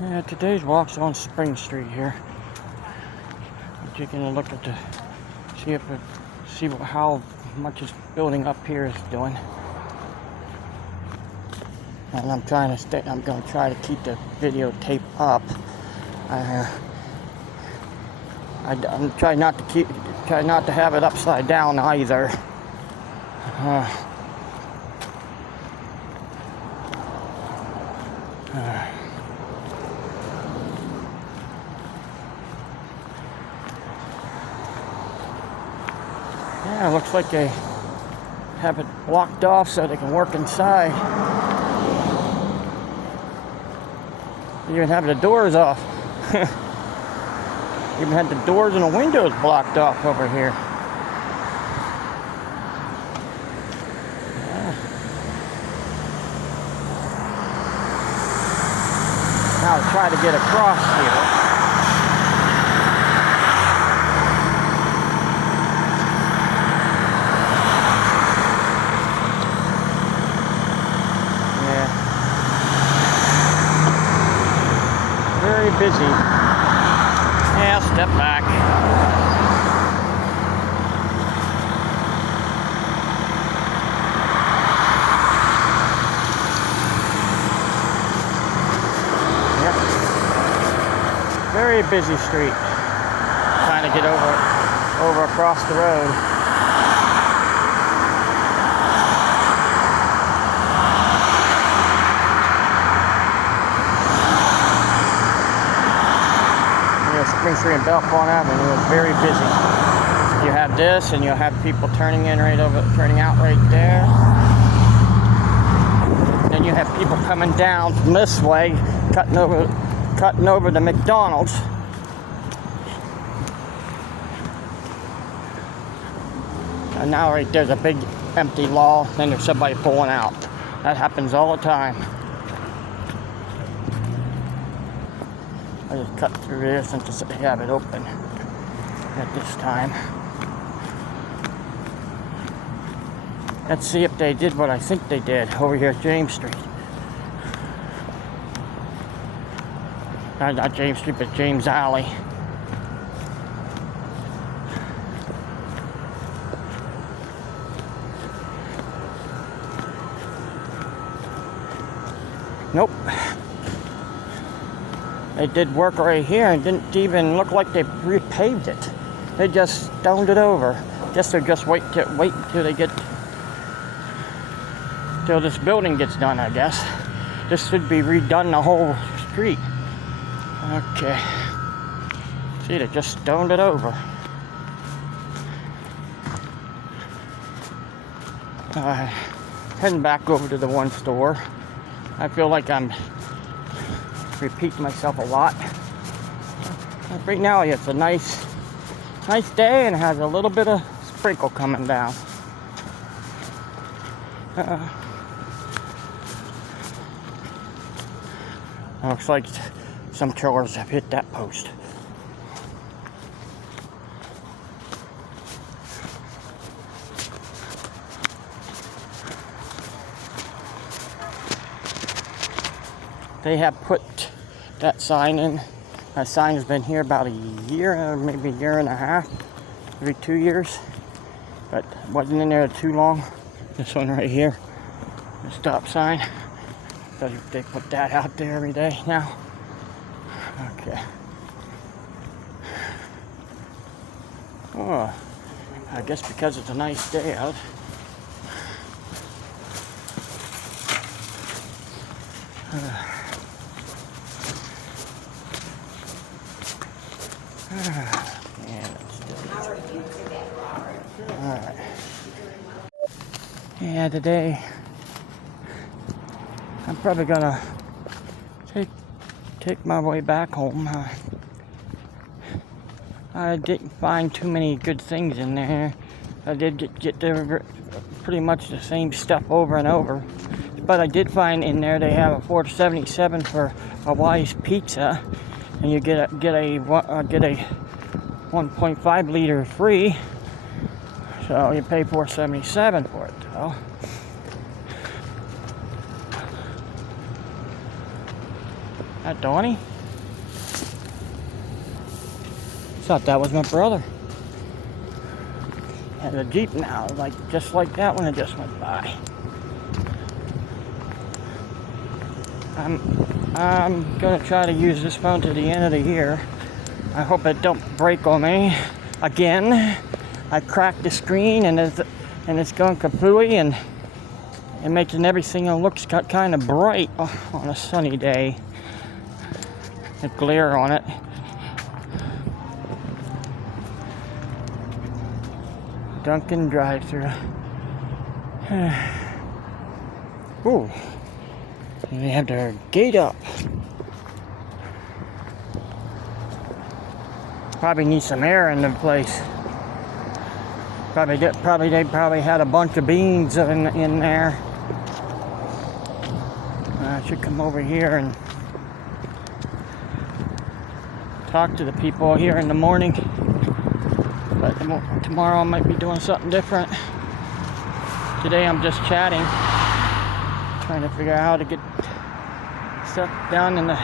Yeah, today's walk's on Spring Street here. I'm taking a look at how much this building up here is doing. And I'm going to try to keep the videotape up. I'm trying not to have it upside down either. Yeah, it looks like they have it blocked off so they can work inside. They even have the doors off. Even had the doors and the windows blocked off over here. Yeah. Now I'll try to get across here. Very busy. Yeah, step back. Yep. Very busy street. Trying to get over across the road. MCD&Bellefonte Avenue is very busy. You have this, and you'll have people turning out right there. Then you have people coming down from this way, cutting over the McDonald's. And now right there's a big empty lot, then there's somebody pulling out. That happens all the time. I just cut through this and just have it open at this time. Let's see if they did what I think they did over here at James Street. Not James Street, but James Alley. Nope. They did work right here and didn't even look like they repaved it. They just stoned it over. Guess they're just wait until till this building gets done, I guess. This should be redone the whole street. Okay. See, they just stoned it over. Heading back over to the one store. I feel like I'm repeat myself a lot. Right now it's a nice day and it has a little bit of sprinkle coming down. Looks like some killers have hit that post. They have put that sign in. That sign has been here about a year, maybe a year and a half, maybe 2 years, but wasn't in there too long. This one right here, the stop sign. So they put that out there every day now. Okay. Oh, I guess because it's a nice day out. Alright. Yeah, today I'm probably gonna take my way back home. I didn't find too many good things in there. I did get pretty much the same stuff over and over. But I did find in there they have a $4.77 for a Weis pizza, and you get a 1.5 liter free. So you pay $4.77 for it, though. That Donnie? Thought that was my brother. And the Jeep now, like just like that one, it just went by. I'm gonna try to use this phone to the end of the year. I hope it don't break on me again. I cracked the screen and it's going kapooey, and it makes everything looks kind of bright on a sunny day. The glare on it. Dunkin' drive-thru. Ooh, they have their gate up. Probably need some air in the place. They probably had a bunch of beans in there. I should come over here and talk to the people here in the morning. But tomorrow I might be doing something different. Today I'm just chatting, trying to figure out how to get stuff done and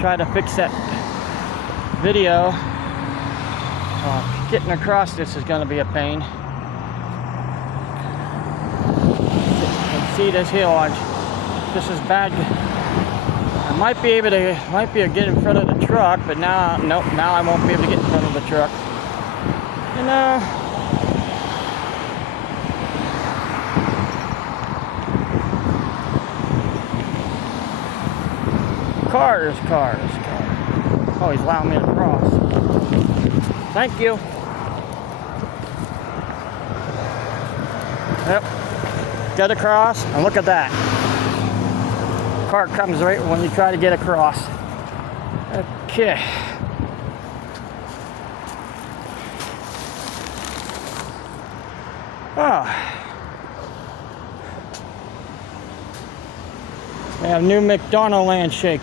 try to fix that video. Getting across this is going to be a pain. You can see this hill. This is bad. I might be able to get in front of the truck, but now, nope, now I won't be able to get in front of the truck. And cars. Oh, he's allowing me to cross. Thank you. Yep. Get across, and look at that. Car comes right when you try to get across. Okay. Oh. They have new McDonald Land Shake.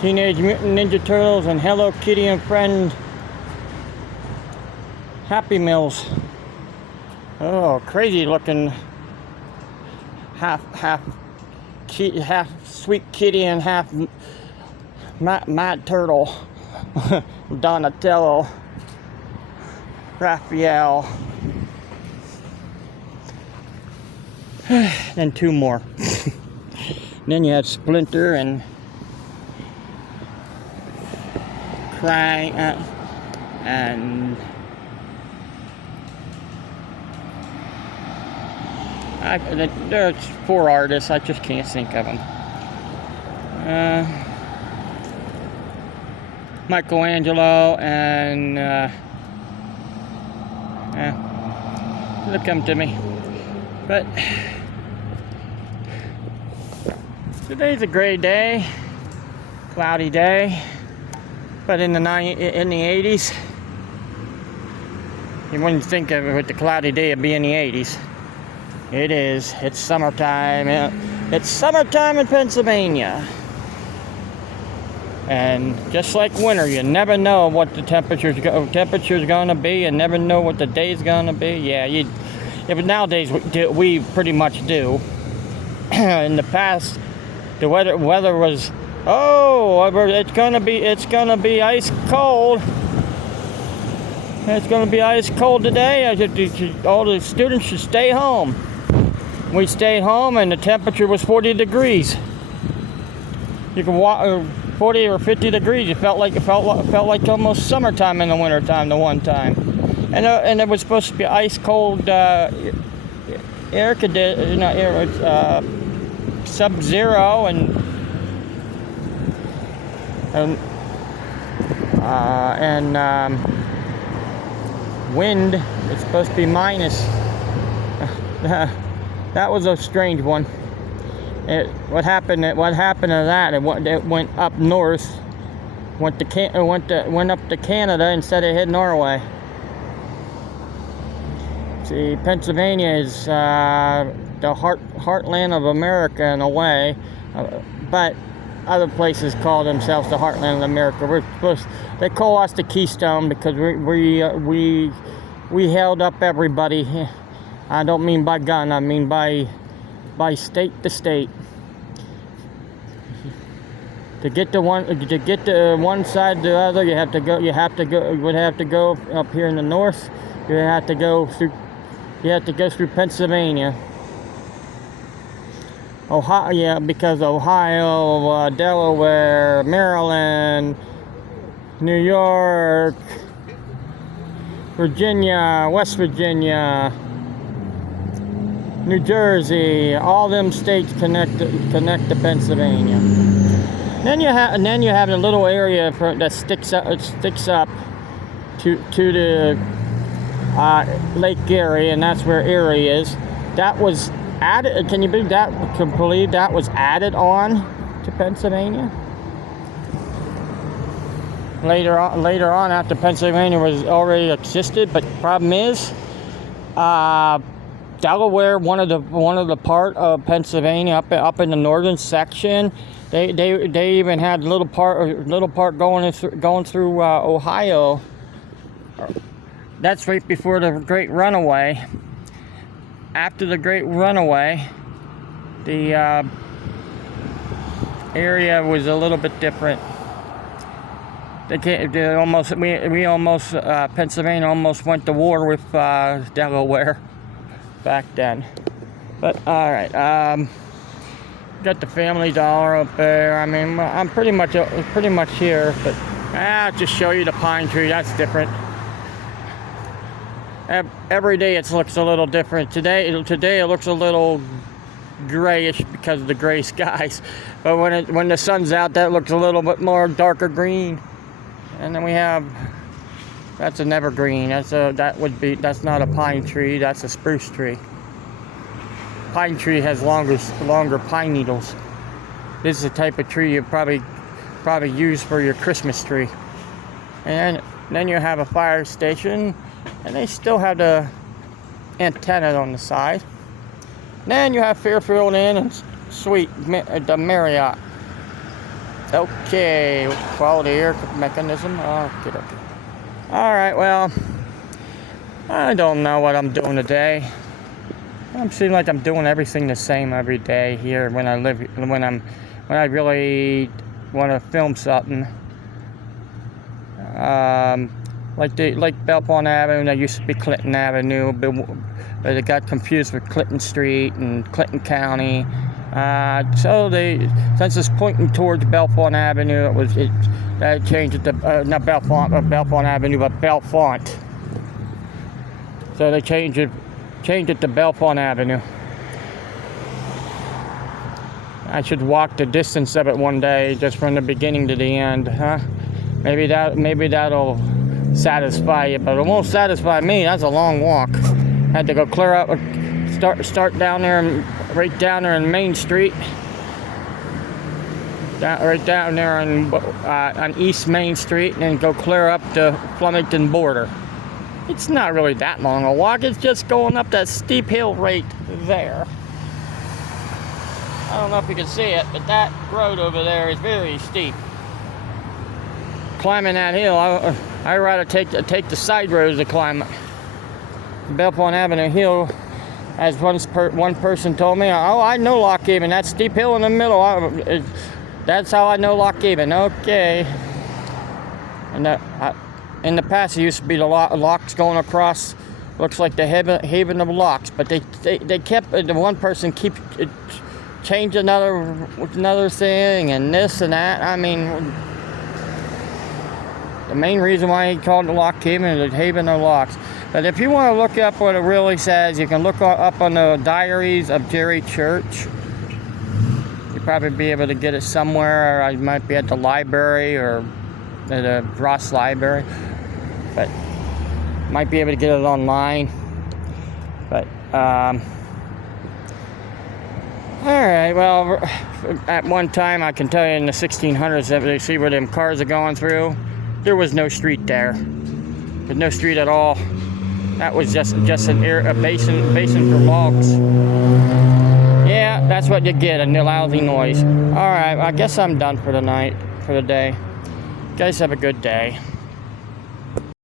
Teenage Mutant Ninja Turtles and Hello Kitty and Friend Happy Meals. Oh, crazy looking half sweet kitty and half mad turtle. Donatello, Raphael, then two more. Then you had Splinter and Crying and there's 4 artists. I just can't think of them. Michelangelo and they'll come to me. But today's a gray day, cloudy day. But in the 80s, you wouldn't think of it with the cloudy day it'd be in the 80s. It is. It's summertime. It's summertime in Pennsylvania. And just like winter, you never know what the temperature's going to be, and never know what the day's going to be. Yeah, but nowadays we pretty much do. In the past, the weather was, it's gonna be ice cold. It's gonna be ice cold today. All the students should stay home. We stayed home, and the temperature was 40 degrees. You could walk 40 or 50 degrees. It felt like almost summertime in the wintertime. The one time, and it was supposed to be ice cold sub-zero and wind. It's supposed to be minus. That was a strange one. What happened to that? It went up north, went up to Canada instead of hitting Norway. See, Pennsylvania is the heartland of America in a way, but other places call themselves the heartland of America. They call us the Keystone because we held up everybody. I don't mean by gun, I mean by state to state. To get to one side to the other, you would have to go up here in the north. You have to go through Pennsylvania. Ohio, yeah, because Ohio, Delaware, Maryland, New York, Virginia, West Virginia, New Jersey, all them states connect to Pennsylvania. Then you have a little area that sticks up to the Lake Erie, and that's where Erie is. That was added. Can you believe that? That was added on to Pennsylvania. Later on, after Pennsylvania was already existed, but the problem is, Delaware, one of the part of Pennsylvania up in the northern section, they even had little part going through Ohio. That's right before the Great Runaway. After the Great Runaway, the area was a little bit different. Pennsylvania almost went to war with Delaware back then. But all right, got the Family Dollar up there. I mean, I'm pretty much here, but I'll just show you the pine tree. That's different. Every day it looks a little different. Today it looks a little grayish because of the gray skies, but when the sun's out, that looks a little bit more darker green. And then we have, that's an evergreen. That's not a pine tree. That's a spruce tree. Pine tree has longer pine needles. This is the type of tree you probably use for your Christmas tree. And then you have a fire station, and they still have the antenna on the side. Then you have Fairfield Inn and Suite, the Marriott. Okay, quality air mechanism. Okay. All right, well, I don't know what I'm doing today. I'm seeming like I'm doing everything the same every day here when I really want to film something. Like Bellefonte Avenue, that used to be Clinton Avenue, but it got confused with Clinton Street and Clinton County. So since it's pointing towards Bellefonte Avenue, that changed it to not Bellefonte Avenue, but Bellefonte. So they changed it to Bellefonte Avenue. I should walk the distance of it one day, just from the beginning to the end, huh? Maybe that'll satisfy you, but it won't satisfy me. That's a long walk. Had to go clear up, start down there, right down there in Main Street. Right down there on East Main Street, and then go clear up the Flemington border. It's not really that long a walk. It's just going up that steep hill right there. I don't know if you can see it, but that road over there is very steep. Climbing that hill, I'd rather take the side roads to climb it. Bellefonte Avenue Hill, as one person told me, oh, I know Lock Haven. That steep hill in the middle, that's how I know Lock Haven. Okay. And in the past, it used to be the locks going across. Looks like the haven of locks, but they kept, the one person changed another thing and this and that. I mean, the main reason why he called it Lock Haven is the haven of locks. But if you want to look up what it really says, you can look up on the Diaries of Jerry Church. You'll probably be able to get it somewhere. Or I might be at the library or at the Ross Library, but might be able to get it online. But all right, well, at one time, I can tell you in the 1600s, if they see where them cars are going through, there was no street there. There's no street at all. That was just a basin for logs. Yeah, that's what you get, a lousy noise. All right, I guess I'm done for the day. You guys have a good day.